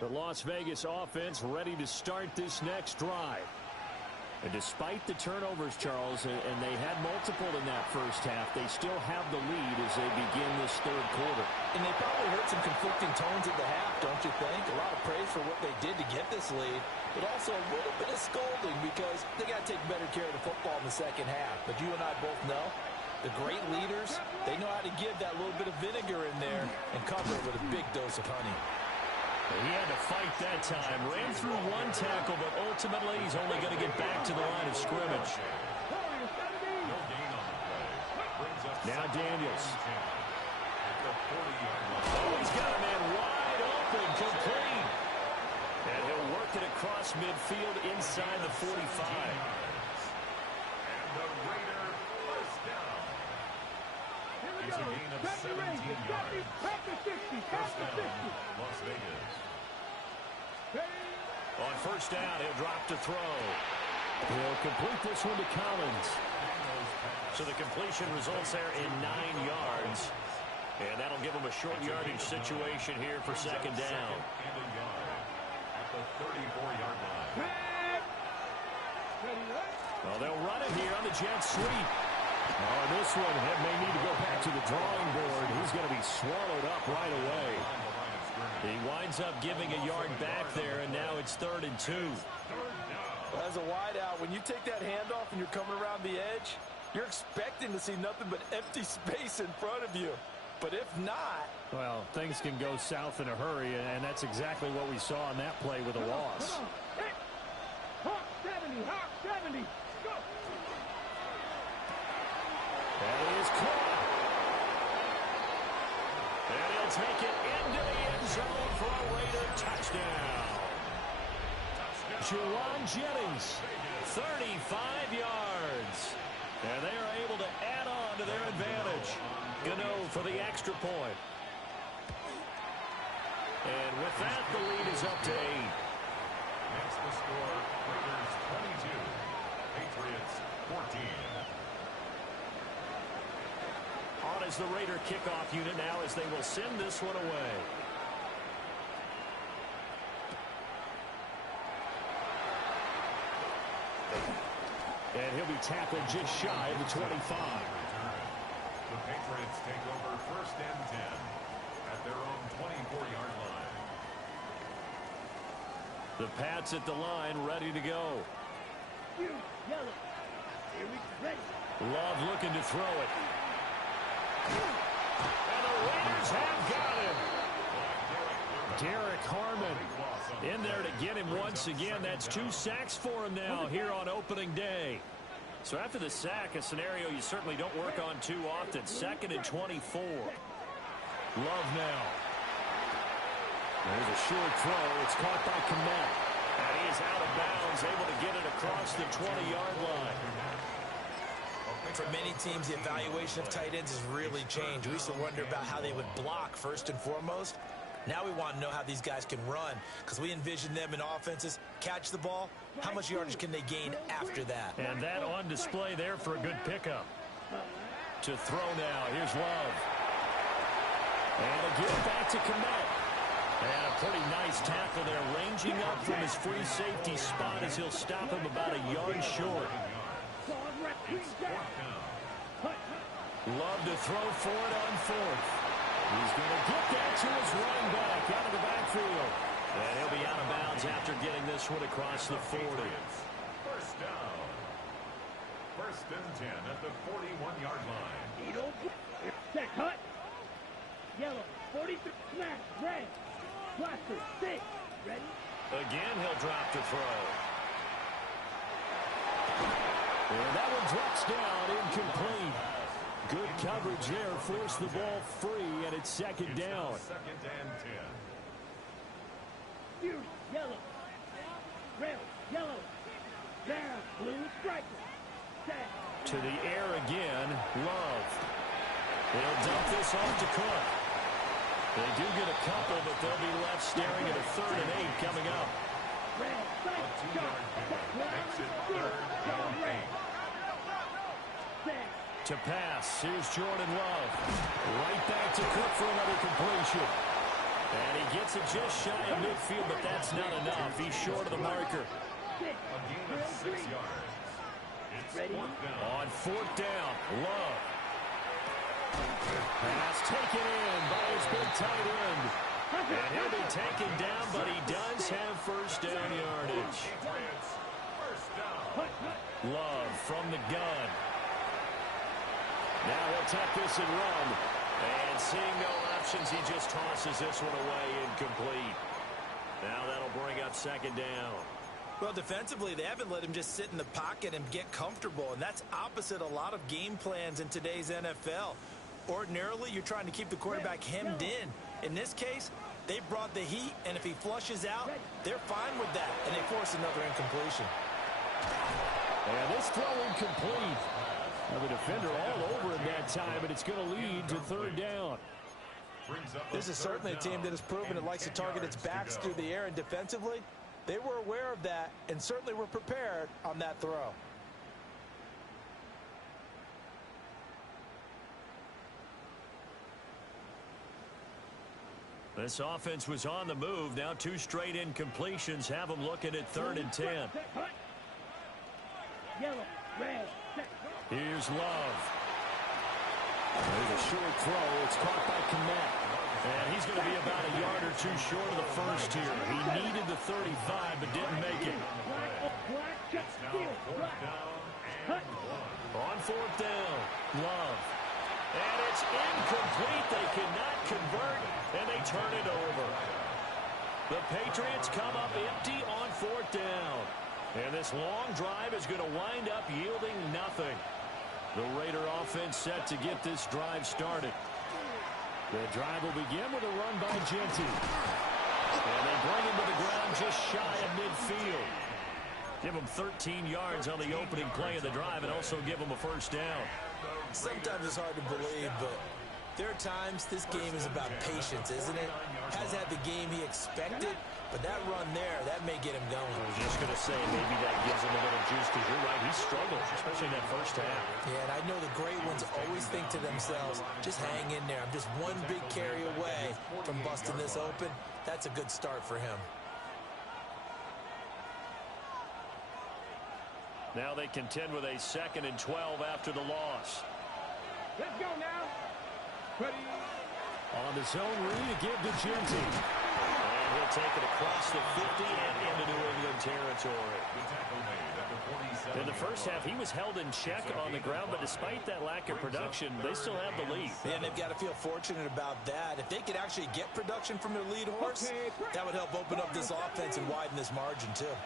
The Las Vegas offense ready to start this next drive. And despite the turnovers, Charles, and they had multiple in that first half, they still have the lead as they begin this third quarter. And they probably heard some conflicting tones at the half, don't you think? A lot of praise for what they did to get this lead, but also a little bit of scolding because they got to take better care of the football in the second half. But you and I both know the great leaders, they know how to give that little bit of vinegar in there and cover it with a big dose of honey. He had to fight that time. Ran through one tackle, but ultimately he's only going to get back to the line of scrimmage. Now Daniels. Oh, he's got a man wide open, complete. And he'll work it across midfield inside the 45. And the Raider first down. It's a gain of 17 yards. First down, Las Vegas. On first down, he'll drop to throw. He'll complete this one to Collins. So the completion results there in 9 yards. And that'll give him a short yardage situation here for second down. And a yard at the 34-yard line. Well, they'll run it here on the jet sweep. Oh, this one may need to go back to the drawing board. He's going to be swallowed up right away. He winds up giving a yard back there, and now it's 3rd and 2. As a wideout, when you take that handoff and you're coming around the edge, you're expecting to see nothing but empty space in front of you. But if not... Well, things can go south in a hurry, and that's exactly what we saw on that play with a loss. Hawk 70, Hawk 70, go! That is caught. And he'll take it into the end zone for a Raider touchdown. Juwan Jennings, 35 yards. And they are able to add on to their advantage. Gano for the extra point. And with that, the lead is up to 8. Next the score, Raiders 22, Patriots 14. On is the Raider kickoff unit now as they will send this one away. And he'll be tackled just shy of the 25. The Patriots take over 1st and 10 at their own 24-yard line. The Pats at the line, ready to go. Yellow. Here we ready. Love looking to throw it. And the Raiders have got him. Derek Harmon in there to get him once again. That's 2 sacks for him now here on opening day. So after the sack, a scenario you certainly don't work on too often. 2nd and 24. Love now. There's a short throw. It's caught by Kmet. And he is out of bounds, able to get it across the 20-yard line. For many teams, the evaluation of tight ends has really changed. We used to wonder about how they would block first and foremost. Now we want to know how these guys can run because we envision them in offenses. Catch the ball. How much yardage can they gain after that? And that on display there for a good pickup. To throw now. Here's Love. And again back to Kmet. And a pretty nice tackle there, ranging up from his free safety spot as he'll stop him about a yard short. Love to throw for it on 4th. He's going to get that to his running back out of the backfield. And he'll be out of bounds after getting this one across the 40. First down. 1st and 10 at the 41-yard line. Set, cut. Yellow, 43, smash, red. Blaster, 6, ready? Again, he'll drop to throw. And that one drops down, incomplete. Good coverage there, forced the ball free, and it's 2nd down. 2nd and 10. Fury, yellow. Red, yellow. Down, blue, striker. Set. To the air again, Love. They'll dump this off to Cook. They do get a couple, but they'll be left staring at a 3rd and 8 coming up. Red, A 2-yard gain makes it 3rd and 8. Set. To pass, here's Jordan Love. Right back to Cook for another completion. And he gets it just shy of midfield, but that's not enough. He's short of the marker. A gain of 6 yards. It's fourth down. On fourth down, Love. Pass taken in by his big tight end. And he'll be taken down, but he does have first down yardage. Patriots, first down. Love from the gun. Now he'll tuck this and run. And seeing no options, he just tosses this one away incomplete. Now that'll bring up second down. Well, defensively, they haven't let him just sit in the pocket and get comfortable, and that's opposite a lot of game plans in today's NFL. Ordinarily, you're trying to keep the quarterback hemmed in. In this case, they brought the heat, and if he flushes out, they're fine with that, and they force another incompletion. And this throw incomplete. Now the defender all over him that time, but it's going to lead to third down. This is certainly a team that has proven it likes to target its backs through the air, and defensively, they were aware of that and certainly were prepared on that throw. This offense was on the move. Now 2 straight incompletions have them looking at 3rd and 10. Yellow, red, set. Here's Love. There's a short throw. It's caught by Kmet. And he's going to be about a yard or 2 short of the first here. He needed the 35, but didn't make it. Black, check, steal, black. On fourth down, Love. And it's incomplete. They cannot convert, and they turn it over. The Patriots come up empty on fourth down. And this long drive is going to wind up yielding nothing. The Raider offense set to get this drive started. The drive will begin with a run by Genty. And they bring him to the ground just shy of midfield. Give him 13 yards on the opening play of the drive and also give him a first down. Sometimes it's hard to believe, but there are times this game is about patience, isn't it? Has had the game he expected, but that run there, that may get him going. I was just going to say, maybe that gives him a little juice, because you're right, he struggled, especially in that first half. Yeah, and I know the great ones always think to themselves, just hang in there. I'm just one big carry away from busting this open. That's a good start for him. Now they contend with a 2nd and 12 after the loss. Let's go now. Ready. On the zone read to give to Genty. And he'll take it across the 50 and into New England territory. In the first half, he was held in check on the ground, but despite that lack of production, they still have the lead. Yeah, and they've got to feel fortunate about that. If they could actually get production from their lead horse, that would help open up this offense and widen this margin, too.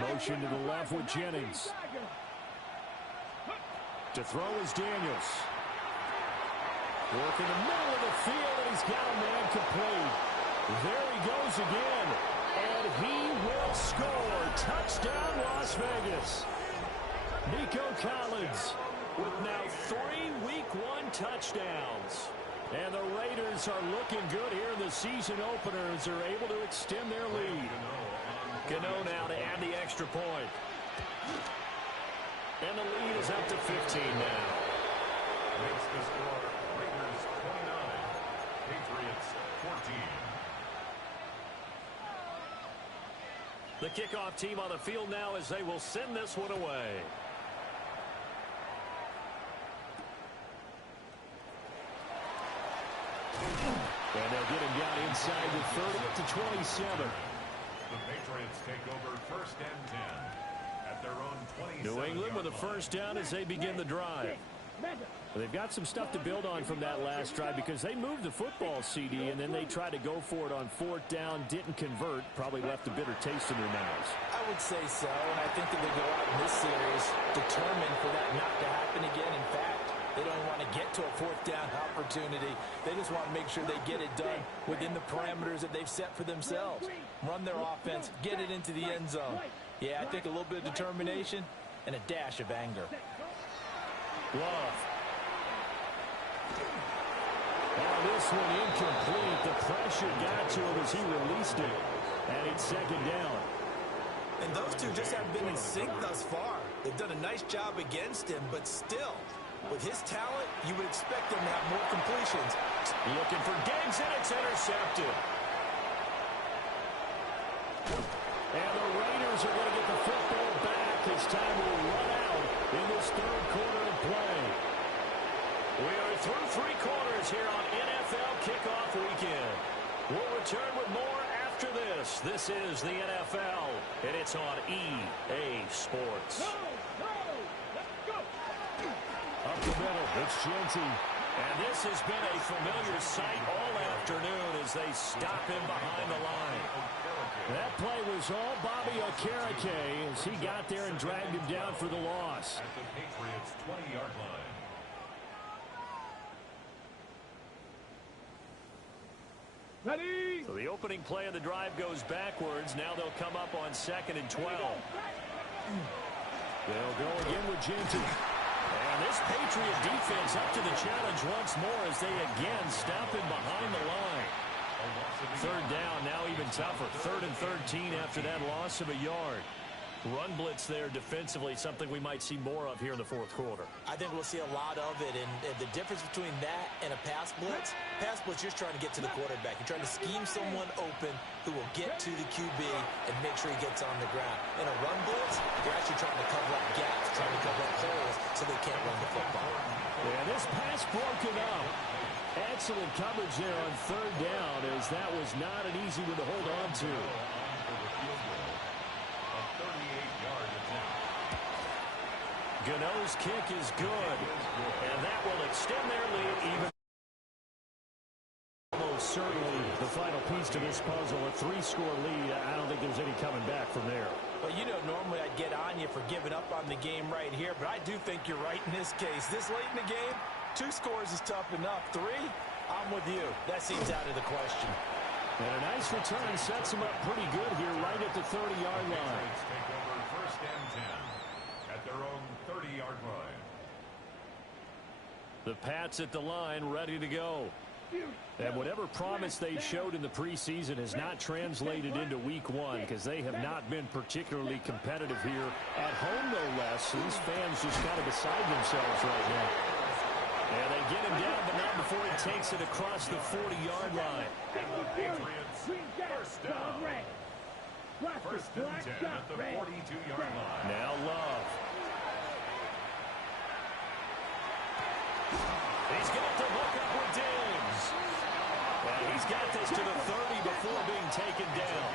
Motion to the left with Jennings. To throw is Daniels. Work in the middle of the field, and he's got a man complete. There he goes again, and he will score. Touchdown, Las Vegas. Nico Collins with now 3 Week 1 touchdowns. And the Raiders are looking good here in the season opener as they're able to extend their lead. Gano now to add the extra point. And the lead is up to 15 now. Makes the score Raiders 29, Patriots 14. The kickoff team on the field now as they will send this one away. And they'll get him down inside the 30 to 27. The Patriots take over 1st and 10 at their own 27. New England with a first down as they begin the drive. They've got some stuff to build on from that last drive because they moved the football, CD, and then they tried to go for it on fourth down, didn't convert, probably left a bitter taste in their mouths. I would say so, and I think that they go out in this series determined for that not to happen again. In fact, they don't want to get to a fourth down opportunity. They just want to make sure they get it done within the parameters that they've set for themselves. Run their offense, get it into the end zone. Yeah, I think a little bit of determination and a dash of anger. Love. Oh, this one incomplete. The pressure got to him as he released it. And it's second down. And those two just haven't been in sync thus far. They've done a nice job against him, but still, With his talent, you would expect him to have more completions. Looking for Diggs, and it's intercepted. And the Raiders are going to get the football back as time will run out in this third quarter of play. We are through three quarters here on NFL Kickoff Weekend. We'll return with more after this. This is the NFL, and it's on EA Sports. Up the middle, it's Genty. And this has been a familiar sight all afternoon as they stop him behind the line. That play was all Bobby Okereke as he got there and dragged him down for the loss. At the Patriots' 20-yard line. Ready? So the opening play of the drive goes backwards. Now they'll come up on 2nd and 12. They'll go again with Genty. And this Patriot defense up to the challenge once more as they again stop him behind the line. Third down, now even tougher. 3rd and 13 after that loss of a yard. Run blitz there defensively, something we might see more of here in the fourth quarter. I think we'll see a lot of it, and the difference between that and a pass blitz, you're just trying to get to the quarterback. You're trying to scheme someone open who will get to the QB and make sure he gets on the ground. In a run blitz, you're actually trying to cover up gaps, trying to cover up holes so they can't run the football. Yeah, this pass broken up. Excellent coverage there on 3rd down as that was not an easy one to hold on to. Gano's kick is good, and that will extend their lead even. Almost certainly the final piece to this puzzle, a 3-score lead. I don't think there's any coming back from there. Well, you know, normally I'd get on you for giving up on the game right here, but I do think you're right in this case. This late in the game, 2 scores is tough enough. 3, I'm with you. That seems out of the question. And a nice return sets him up pretty good here right at the 30-yard line. Take over 1st and 10 at their own 30-yard line. The Pats at the line ready to go. And whatever promise they showed in the preseason has not translated into week 1 because they have not been particularly competitive here at home, no less. So these fans just kind of beside themselves right now. And they get him down, but not before he takes it across the 40-yard line. First down. 1st and 10 at the 42-yard line. Now Love. He's got to hook up with Diggs. And he's got this to the 30 before being taken down.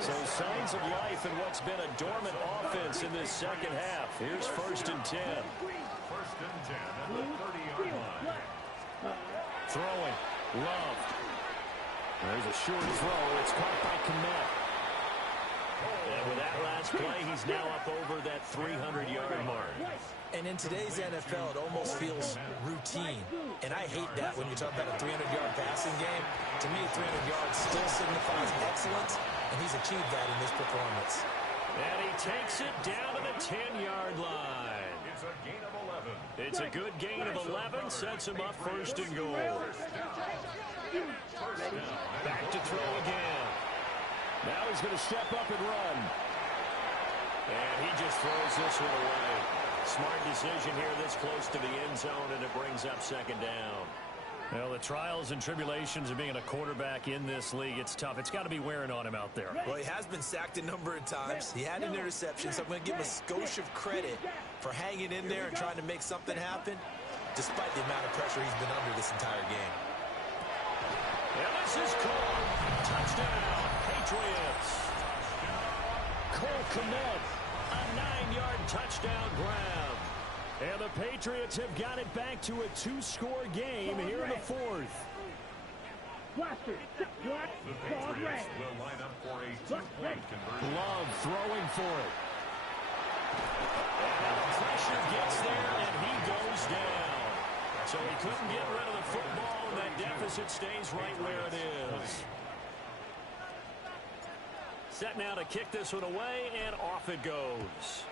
So signs of life in what's been a dormant offense in this second half. Here's 1st and 10. 1st and 10 at the 30-yard line. Throwing. Love. There's a short throw. It's caught by Kmet. And with that last play, he's now up over that 300-yard mark. And in today's NFL, it almost feels routine. And I hate that when you talk about a 300-yard passing game. To me, 300 yards still signifies excellence, and he's achieved that in this performance. And he takes it down to the 10-yard line. It's a gain of 11. It's a good gain of 11, sets him up 1st and goal. Back to throw again. Now he's going to step up and run. And he just throws this one away. Smart decision here this close to the end zone, and it brings up 2nd down. Well, the trials and tribulations of being a quarterback in this league, it's tough. It's got to be wearing on him out there. Well, he has been sacked a number of times. He had an interception, so I'm going to give him a skosh of credit for hanging in there and trying to make something happen, despite the amount of pressure he's been under this entire game. And this is called touchdown, Patriots. Cole Kmet, a 9-yard touchdown grab. And the Patriots have got it back to a 2-score game here in the 4th. The Patriots will line up for a 2-point conversion. Love throwing for it. And the pressure gets there, and he goes down. So he couldn't get rid of the football, and that deficit stays right where it is. Set now to kick this one away, and off it goes.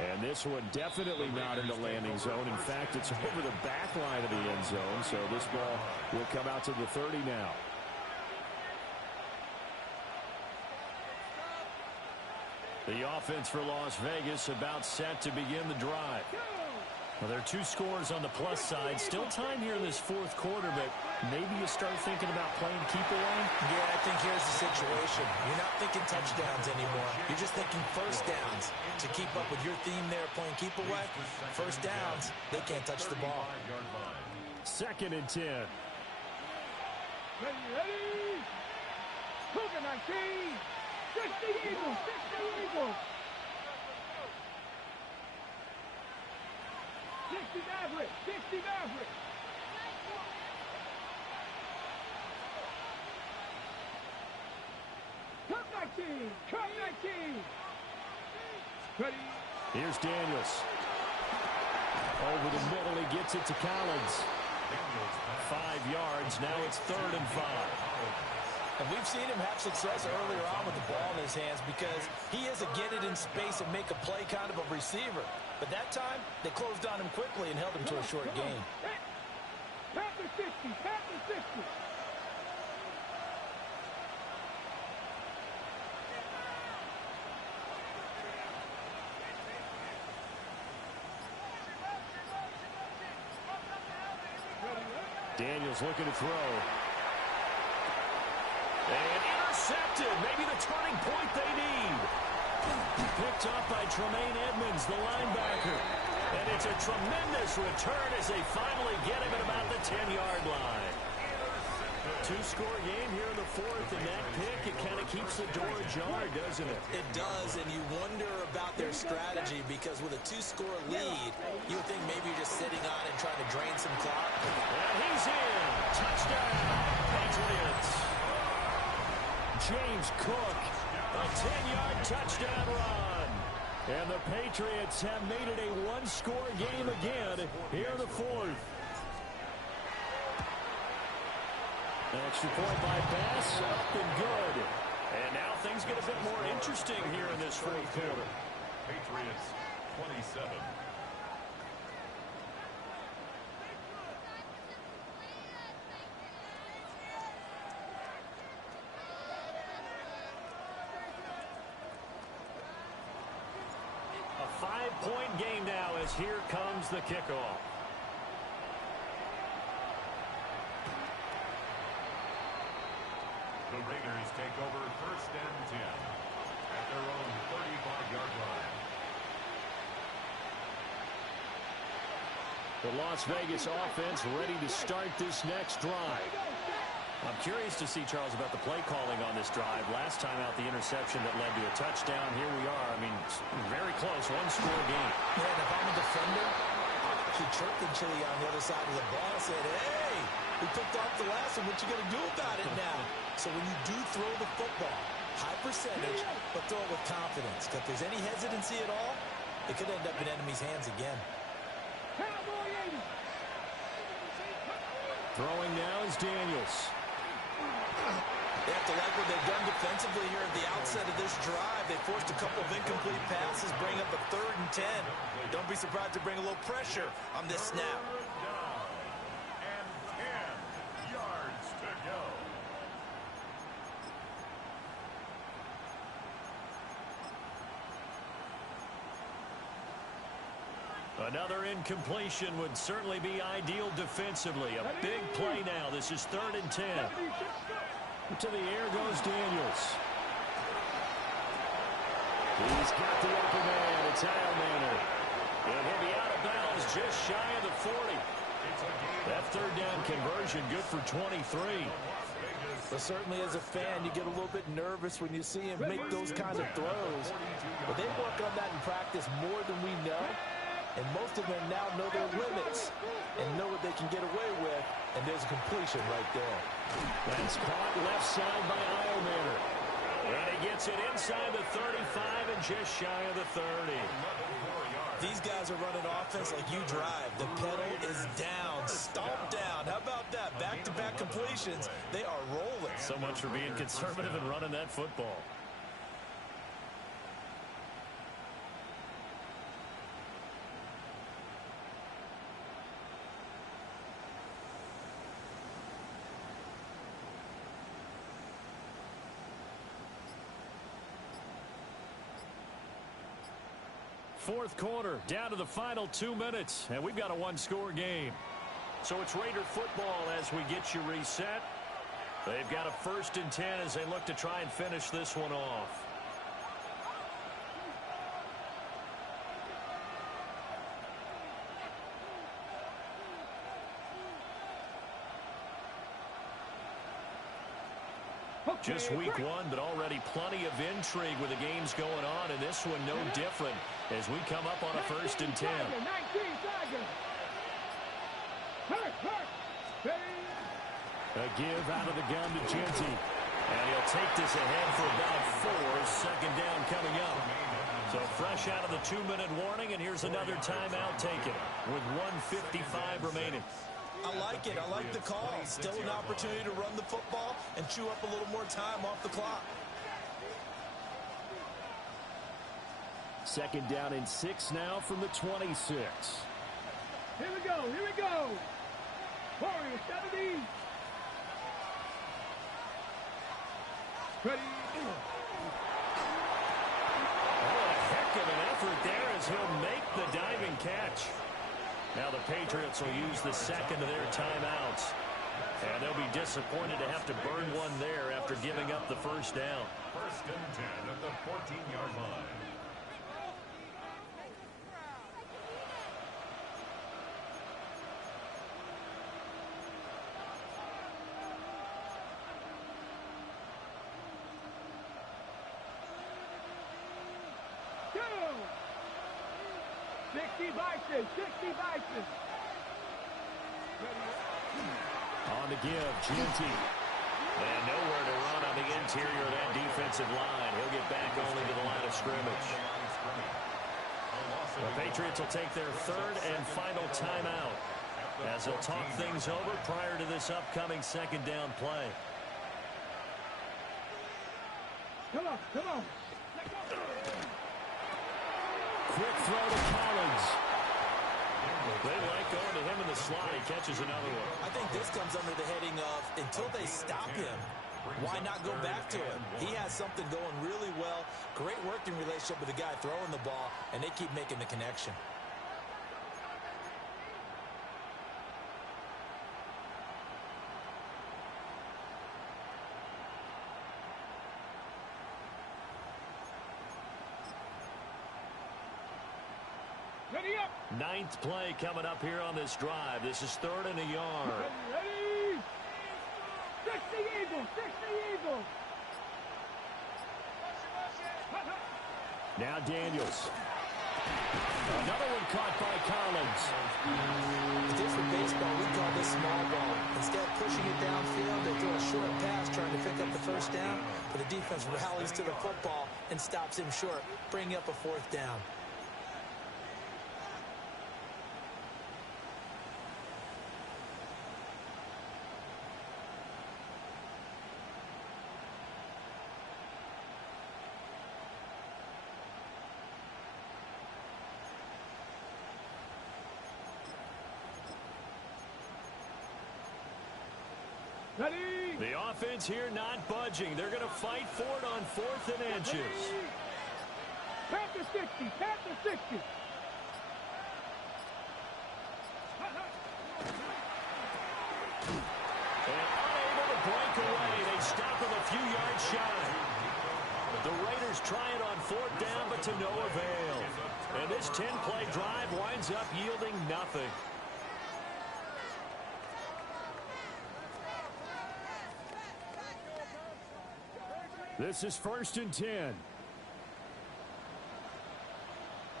And this one definitely not in the landing zone. In fact, it's over the back line of the end zone, so this ball will come out to the 30 now. The offense for Las Vegas about set to begin the drive. Well, there are 2 scores on the plus side. Still time here in this fourth quarter, but maybe you start thinking about playing keep away? Yeah, I think here's the situation. You're not thinking touchdowns anymore. You're just thinking first downs. To keep up with your theme there, playing keep away, first downs, they can't touch the ball. 2nd and 10. Ready? Cougar 19. 60 Eagles. 60 Eagles. 60 Maverick. 60 Maverick. Cup 19. Cup 19. Ready? Here's Daniels. Over the middle, he gets it to Collins. 5 yards. Now it's 3rd and 5. And we've seen him have success earlier on with the ball in his hands because he is a get it in space and make a play kind of a receiver. But that time, they closed on him quickly and held him to a short gain. Panther 60. Panther 60. Daniels looking to throw. And intercepted. Maybe the turning point they need. Picked up by Tremaine Edmonds, the linebacker. And it's a tremendous return as they finally get him at about the 10-yard line. 2-score game here in the fourth, and that pick, it kind of keeps the door ajar, doesn't it? It does, and you wonder about their strategy because with a 2-score lead, you would think maybe you're just sitting on it trying to drain some clock. And he's in. Touchdown, Patriots. James Cook, a 10-yard touchdown run. And the Patriots have made it a 1-score game again here in the fourth. Extra point by Bass, up and good. And now things get a bit more interesting here in this fourth quarter. Patriots 27. A 5-point game now as here comes the kickoff. The Raiders take over 1st and 10 at their own 35-yard line. The Las Vegas offense ready to start this next drive. I'm curious to see, Charles, about the play calling on this drive. Last time out, the interception that led to a touchdown. Here we are. I mean, very close, 1-score game. Yeah, and if I'm a defender, I'll actually chirp the chili on the other side of the ball and said, hey, we picked off the last one. What you going to do about it now? So when you do throw the football, high percentage, but throw it with confidence. If there's any hesitancy at all, it could end up in enemy's hands again. Throwing now is Daniels. They have to like what they've done defensively here at the outset of this drive. They forced a couple of incomplete passes, bring up a 3rd and 10. Don't be surprised to bring a little pressure on this snap. And 10 yards to go. Another incompletion would certainly be ideal defensively. A big play now. This is 3rd and 10. To the air goes Daniels. He's got the open man. It's Heilmann. And he'll be out of bounds just shy of the 40. That 3rd down conversion good for 23. But certainly as a fan, you get a little bit nervous when you see him make those kinds of throws. But they work on that in practice more than we know. And most of them now know their limits and know what they can get away with. And there's a completion right there. That's caught left side by Heilmann. And he gets it inside the 35 and just shy of the 30. These guys are running offense like you drive. The pedal is down, stomped down. How about that? Back-to-back completions. They are rolling. So much for being conservative and running that football. Fourth quarter, down to the final 2 minutes, and we've got a one-score game. So it's Raider football as we get you reset. They've got a 1st and 10 as they look to try and finish this one off. Just week 1, but already plenty of intrigue with the games going on, and this one no different as we come up on a 1st and 10. A give out of the gun to Genty. And he'll take this ahead for about 4. 2nd down coming up. So fresh out of the 2-minute warning, and here's another timeout taken with 1:55 remaining. I like it. I like the call. Still an opportunity to run the football and chew up a little more time off the clock. 2nd down and 6 now from the 26. Here we go. Here we go. Warrior 70. Ready. What a heck of an effort there as he'll make the diving catch. Now the Patriots will use the 2nd of their timeouts. And they'll be disappointed to have to burn one there after giving up the 1st down. 1st and 10 at the 14-yard line. Go! 60 Bison, 60 Bison. On the give, Genty. And nowhere to run on the interior of that defensive line. He'll get back only to the line of scrimmage. The Patriots will take their 3rd and final timeout as they'll talk things over prior to this upcoming 2nd down play. Come on, come on. Quick throw to Collins. They like going to him in the slot. He catches another one. I think this comes under the heading of until they stop him, why not go back to him? He has something going really well. Great working relationship with the guy throwing the ball, and they keep making the connection. Ready up. 9th play coming up here on this drive. This is 3rd and a yard. Ready. 60 Eagles, 60 Eagles. Now Daniels. Another one caught by Collins. Different baseball, we call this small ball. Instead of pushing it downfield, they throw a short pass trying to pick up the 1st down, but the defense rallies to the football and stops him short, bringing up a 4th down. Ready. The offense here not budging. They're going to fight for it on 4th and inches. Panther 60, Panther 60. And unable to break away. They stop him a few yards shy. The Raiders try it on 4th down, but to no avail. And this 10-play drive winds up yielding nothing. This is 1st and 10.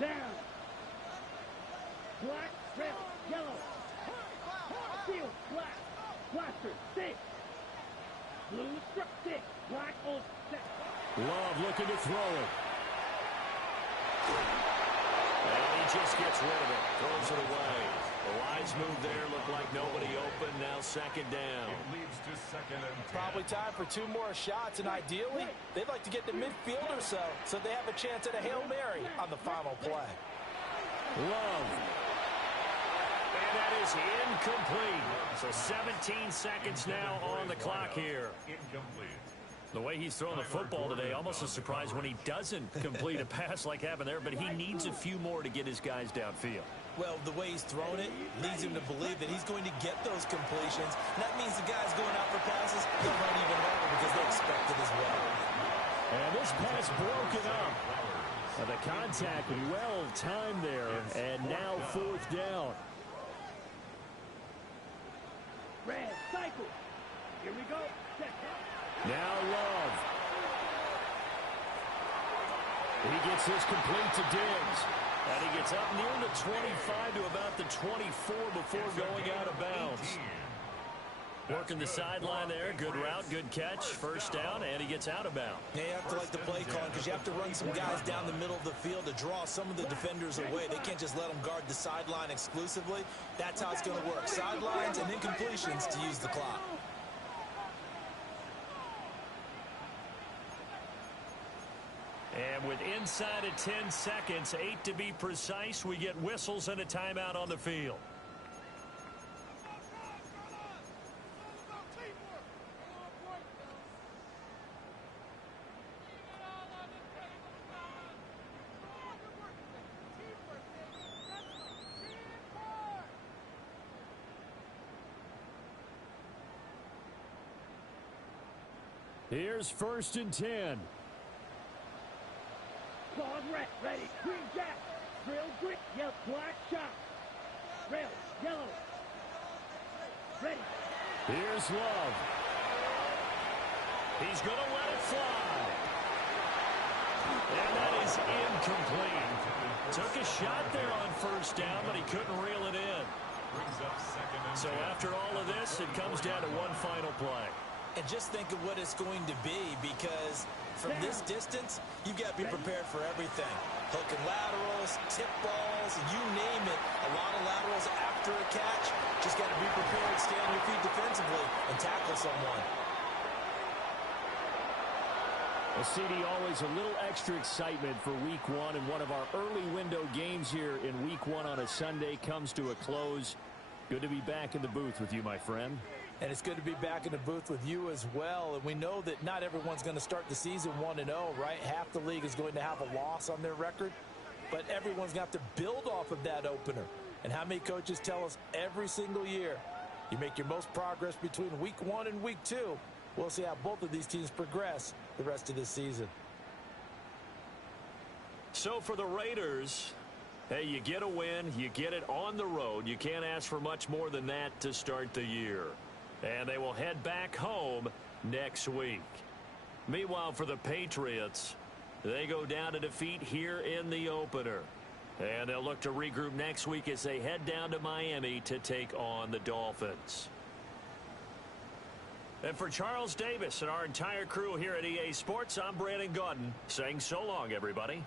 Down. Black, red, yellow. Field, black. Blaster, 6. Blue, strip, 6. Black, old, 6. Love looking to throw it. And he just gets rid of it. Throws it away. The wise move there. Looked like nobody open. Now 2nd down. It leads to 2nd and 10. Probably time for 2 more shots, and ideally, they'd like to get to midfield or so they have a chance at a Hail Mary on the final play. Love. And that is incomplete. So 17 seconds now on the clock here. Incomplete. The way he's throwing the football today, almost a surprise when he doesn't complete a pass like happened there, but he needs a few more to get his guys downfield. Well, the way he's thrown it leads him to believe that he's going to get those completions. And that means the guys going out for passes, they'll run even harder because they expect it as well. And this pass broken up. The contact well timed there, and now 4th down. Red, cycle. Here we go. Set. Now Love. He gets this complete to Diggs. And he gets up near the 25 to about the 24 before going out of bounds. Working the sideline there. Good route, good catch. First down, and he gets out of bounds. Yeah, you have to like the play calling because you have to run some guys down the middle of the field to draw some of the defenders away. They can't just let them guard the sideline exclusively. That's how it's going to work. Sidelines and incompletions to use the clock. And with inside of 10 seconds, 8 to be precise, we get whistles and a timeout on the field. Here's 1st and 10. Claws red, ready, green jack, drill, green, yellow, black shot, rail, yellow, ready. Here's Love. He's going to let it fly. And that is incomplete. Took a shot there on 1st down, but he couldn't reel it in. So after all of this, it comes down to one final play. And just think of what it's going to be, because from this distance, you've got to be prepared for everything. Hook and laterals, tip balls, you name it. A lot of laterals after a catch. Just got to be prepared, stay on your feet defensively, and tackle someone. Well, CD, always a little extra excitement for Week 1, and one of our early window games here in Week 1 on a Sunday comes to a close. Good to be back in the booth with you, my friend. And it's good to be back in the booth with you as well. And we know that not everyone's going to start the season 1-0, right? Half the league is going to have a loss on their record. But everyone's got to build off of that opener. And how many coaches tell us every single year, you make your most progress between Week 1 and Week 2. We'll see how both of these teams progress the rest of this season. So for the Raiders, hey, you get a win, you get it on the road. You can't ask for much more than that to start the year. And they will head back home next week. Meanwhile, for the Patriots, they go down to defeat here in the opener. And they'll look to regroup next week as they head down to Miami to take on the Dolphins. And for Charles Davis and our entire crew here at EA Sports, I'm Brandon Gaudin saying so long, everybody.